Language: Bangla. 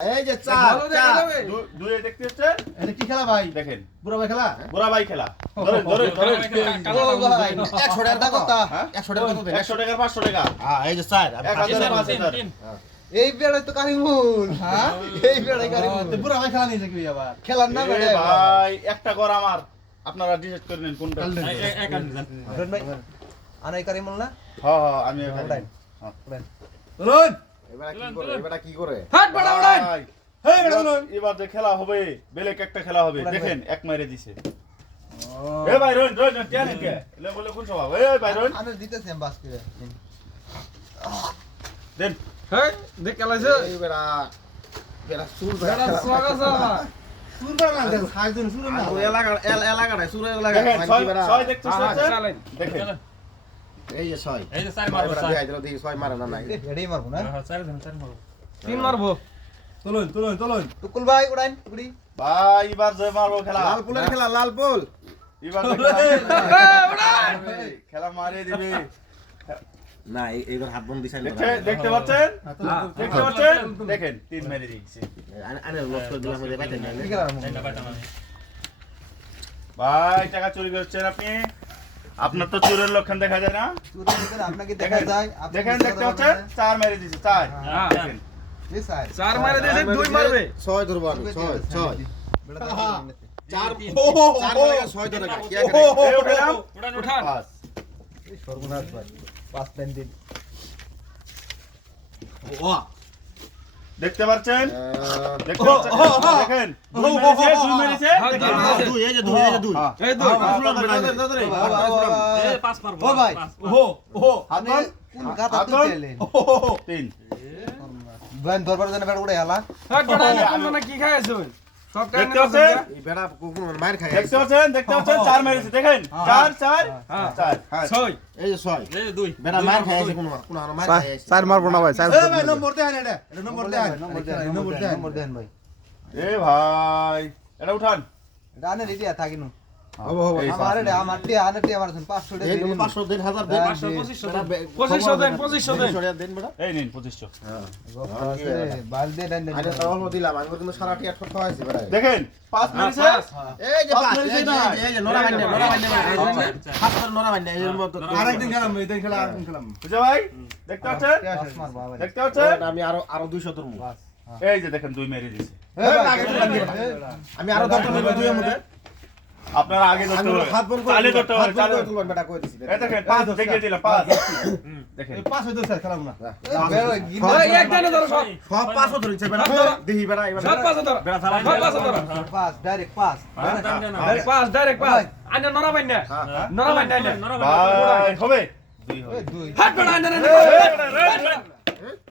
এই যে চার দুই দেখতেছেন এটা কি খেলা ভাই? দেখেন বুড়া ভাই খেলা? বুড়া ভাই খেলা ধরেন ধরেন ধরেন 100 টাকা কত? 100 টাকা কত? 100 টাকা 500 টাকা এই যে চার 1000 5000 এই বেড়াই তো কারিমুল হ্যাঁ এই বেড়াই কারিমুল বুড়া ভাই খেলা নিয়ে যাবি আবার। খেলার না বেড়াই ভাই একটা ঘর আমার আপনারা ডিসাইড করে নেন কোনটা ধরেন ভাই আনাই কারিমুল না হ্যাঁ হ্যাঁ আমি এখানে চলুন। এবারে কি করে হাট বড়া উড়ান। ভাই, হেই বেটা চলুন। এবার যে খেলা হবে বেলেক একটা খেলা হবে দেখেন এক মাইরে দিছে এ ভাই রন রন কেন কে এলে বলে কোন স্বভাব এই ভাই রন আনে দিতেছি আমি বাস করে দেন হেই দেখ খেলাইছে। এই বেড়া বেড়া সুর বেটা সোগাসা। সুর না দে, সাইজন সুর না। এলাকাটা সুর এলাকা দেখেন ছয় দেখতেছেন দেখেন এই যে 6 এই যে 4 মারবো দেখাই দিল দেখি 6 মারে না নাই এটাই মারবো না 4 মারবো তিন মারবো। চলুন চলুন চলুন। টুকুল ভাই উড়াইন টুকুড়ি ভাই এবার জয় মারবো খেলা লাল ফুলের খেলা লাল ফুল এবার খেলা মারিয়ে দিবে না এইবার হাত বন্ধ দিছাই দেখতে পাচ্ছেন দেখতে পাচ্ছেন দেখেন তিন মেরে দিয়েছে আরে লস করে দিলাম এই বাইতে না ভাই টাকা চুরি করছেন আপনি আপনার তো চোরের লক্ষণ দেখা যায় না চুরি করে আপনাকে দেখা যায় দেখেন দেখতে পাচ্ছেন চার মেরে দিয়েছে চার দেখেন এই স্যার চার মারে দিয়েছে, দুই মারবে। 6 ধরবো আমি 6 4 4 6 ধরে কি এই উঠালাম উঠান। পাঁচ সর্বনাশ ভাই 5 টাইম দিন দেখতে পাচ্ছেন দেখতে পাচ্ছেন দেখেন দুই মেরেছে দেখেন দুই এই যে দুই এই যে দুই এই দুই। এই 5 মারবো ও ভাই ওহো ওহো। আপনি কোন গাতা তুললেন ওহো। তিন ভাই দরবার জানা বেড়া উড়ে আলা হাট বড়া এনে কোন না কি খাইছো? সব খাই দেখতে পাচ্ছেন এই বেড়া কোন মার খায় দেখতে পাচ্ছেন চার মেরেছে দেখেন চার চার চার হ্যাঁ ছয়। এই যে 6 এই 2 বেড়া মার খায় আছে কোন মার খায় আছে চার মারবো না ভাই চার এই ভাই নম্বর দেন এটা। এটা নম্বর দেন। নম্বর দেন ভাই এ ভাই এটা উঠান গানে রেডি থাকিনু হবো হবো আমারে দে আমারটি আনেটি আমার 500 টাকা এই 500 দেন 1000 দেন। 2500 দেন 2500 দেন। দেন বেড়া এই নিন 2500 বাল দে দেন আরে অল্প দিলাম আমি কিন্তু সারা টি 800 খাওয়াইছি ভাই দেখেন পাঁচ মেরেছে এই যে পাঁচ পাঁচ মেরেছে এই না যে নড়া বান্নে হাতর নড়া বান্নে এই মত আরেকদিন খেলাম, এই দিন খেলা আরেকদিন খেলাম। বুঝা ভাই দেখতে পাচ্ছেন মার বাবা দেখতে পাচ্ছেন আমি আরো 200 ধরবো এই যে দেখেন দুই মেরে দিয়েছে আমি আরো 10 ধরবো দুইয়ের মধ্যে আপনারা আগে ধরতে হবে হাত বন্ধ করে চালে ধরতে হবে চালে তুলবেন বেটা কই দিছি এই দেখেন পাঁচ দেখিয়ে দিলাম পাঁচ দেখেন এই 5 হইতো স্যার খেলাম না। এই এক জানে ধরো সব। সব 500 ধরেছে বেটা দেখি বেটা এবার সব 5 ধরো। বেটা চালা সব 5 ধরো। পাস ডাইরেক্ট পাস ডাইরেক্ট 5 আইনা নরা বাইনা। নরা বাইনা আইনা। ভাই হবে দুই হবে দুই হাট বড়া আইনা।